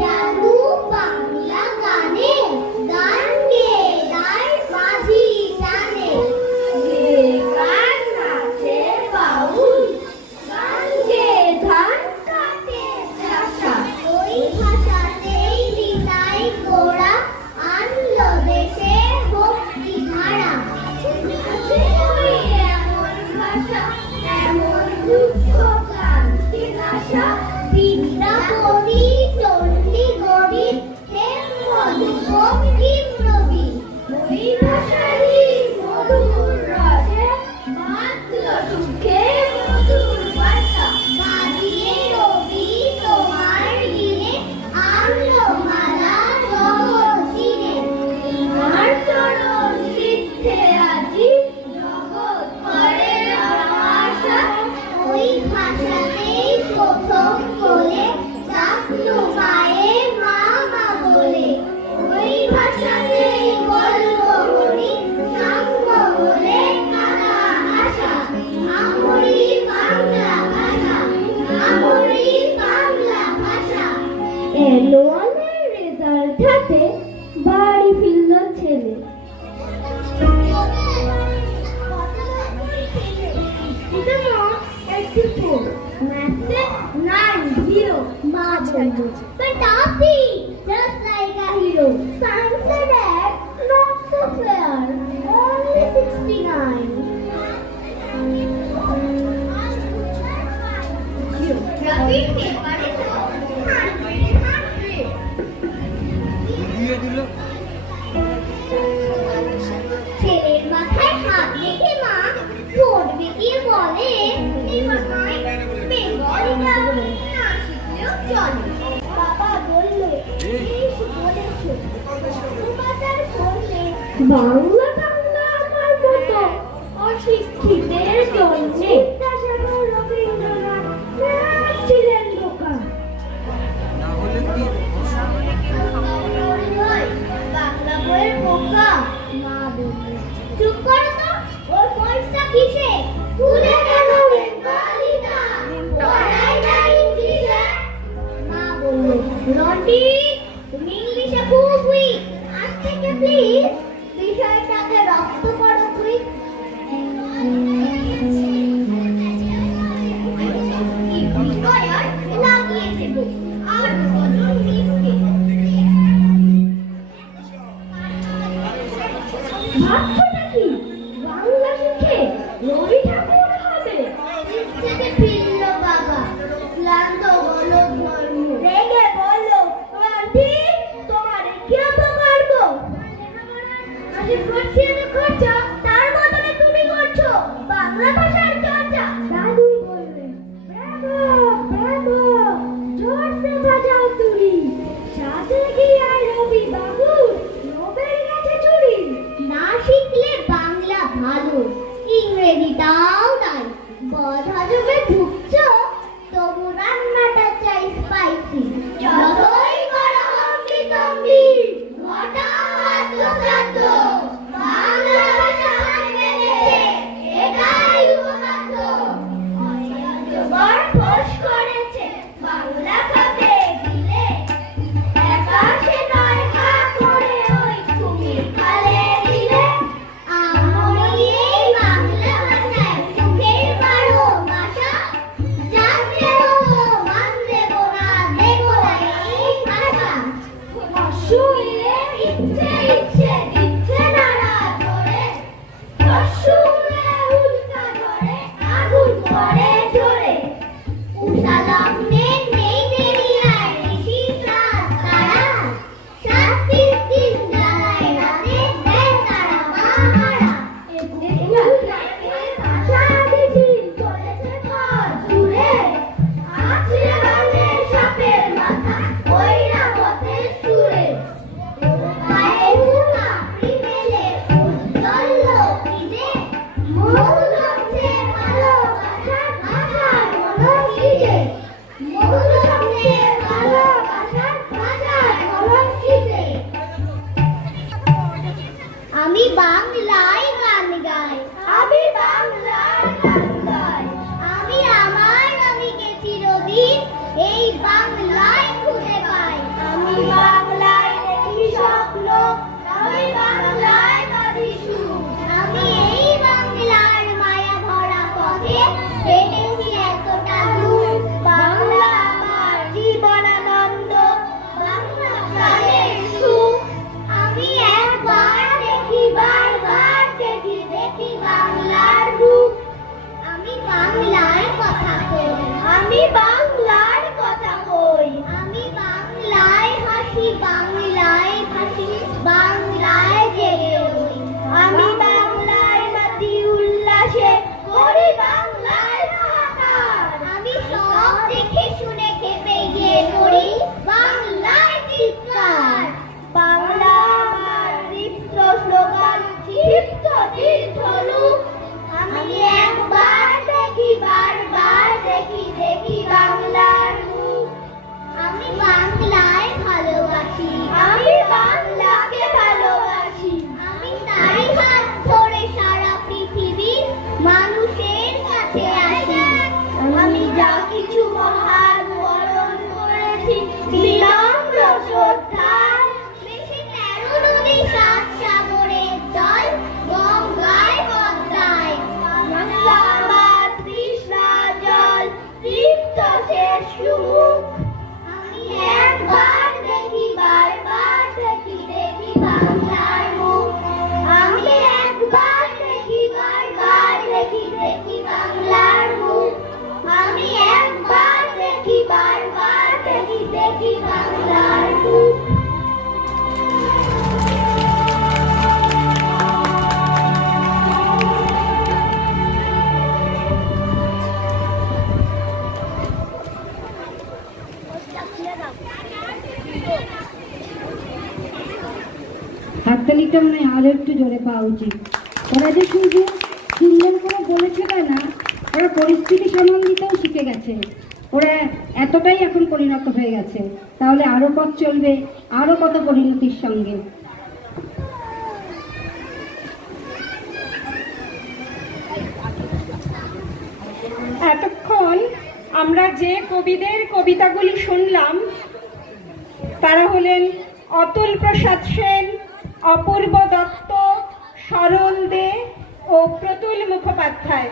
জাদু বাংলা গানে গান গেয়ে দায় মাঝি টানে গান নাচে বাউল গান গেয়ে ধান কাটে চাষা ওই ভাষাতেই বিদায় গোড়া আনলো দেশে ভক্তি ধারা এমন ভাষা এমন দুঃখ ক্লান্তি নাশা বিদ্যা কবি চণ্ডী গরিব হেম মধুপ কিম রবি ওই ভাষারই মধুর রসে মাতল সুখে মধুর ভাষা বাজিয়ে রবি তোমার দিনে আনলো মালা জগৎ চিনে তোমার চরণ সিদ্ধে আজি জগৎ করে আশা ওই ভাষাতেই প্রথম বলে ডাকলো মায়ে মা মা বলে ওই ভাষাতেই বলল হরি সাঙ্গ বলে কারা আশা আমরি বাংলা ভাষা আমরি বাংলা ভাষা অ্যানুয়ালের রেজাল্ট হাতে বাড়ি ফিরল ছেলে Fantastic! Just like a hero. Science and art, not so fair. Only 69. Geography paper is 100. ছেলের মাথায় হাত রেখে মা ঠোঁট বেঁকিয়ে বলে এবার নয় বেঙ্গলিটা না শিখলেও চলে বাবা বললে বেশ বলেছো বাজার করলে বাংলা বাংলা আমার মতো অশিক্ষিতের জন্যে বিদ্যাসাগর রবীন্দ্রনাথ ছিলেন বোকা বাংলা বইয়ের বোকা মা বললে চুপ করো তো ওর ভয়েসটা কিসে স্কুলে কেন বেঙ্গলিটা পড়াই না ইংলিশে মা বলল রন্টি তুমি ইংলিশে খুব উইক আজ থেকে প্লিজ বিষয়টাকে রপ্ত করো কুইক লাগিয়ে দেব আর কজন মিসকে ভাবছোটা কি বাংলা শিখে রবি ঠাকুর হবে থেকে ফিরল বাবা ক্লান্ত হলো ধর্ম রেগে বলল আন্টি তোমার কি করবো আজ করছি আমি খরচা তার বদলে তুমি করছো বাংলা ভাষার চর্চা দাদু বললেন ব্যাগো জোরসে বাজাও তুড়ি সাথে গিয়ে রবি বাবু নোবেল গেছে চুরি না শিখলে বাংলা ভালো ইংরেজিটাও নাই বদ হজমে ঢুকছো তবু রান্নাটা চাই স্পাইসি যতই করো অমৃত তম্বি ঘটাও আত্মসাধ্য বাংলা ভাষা মেনে এটাই উপপাদ্য বড় ফোঁস করেছে বাংলা খাবে দিলে একাশে নয় খা করে ওই কুমির খালে দিলে আমরি এই বাংলা ভাষায় করেছি বিনম্র শ্রদ্ধায়। বেশি 13 নদী 7 সাগরের জল, গঙ্গায় পদ্মায় গঙ্গার তৃষ্ণা জল তৃপ্ত শেষ সুখ। আমি একবার দেখি বারবার দেখি দেখি বাংলার মুখ। আমি একবার দেখি বারবার দেখি দেখি বাংলার মুখ। আমি একবার দেখি বারবার দেখি দেখি বাংলার মুখ। হাততালিটা মনে হয় আরো একটু জোরে পাওয়া উচিত। ওরা যে শুধু সুন্দর করে বলেছে তাই না, ওরা পরিস্থিতি সামাল দিতেও শিখে গেছে। ওরা এতটাই এখন পরিণত হয়ে গেছে, তাহলে আরো পথ চলবে, আরো কত পরিণতির সঙ্গে। এতক্ষণ আমরা যে কবিদের কবিতাগুলি শুনলাম তারা হলেন অতুল প্রসাদ সেন, অপূর্ব দত্ত, সরল দে ও প্রতুল মুখোপাধ্যায়।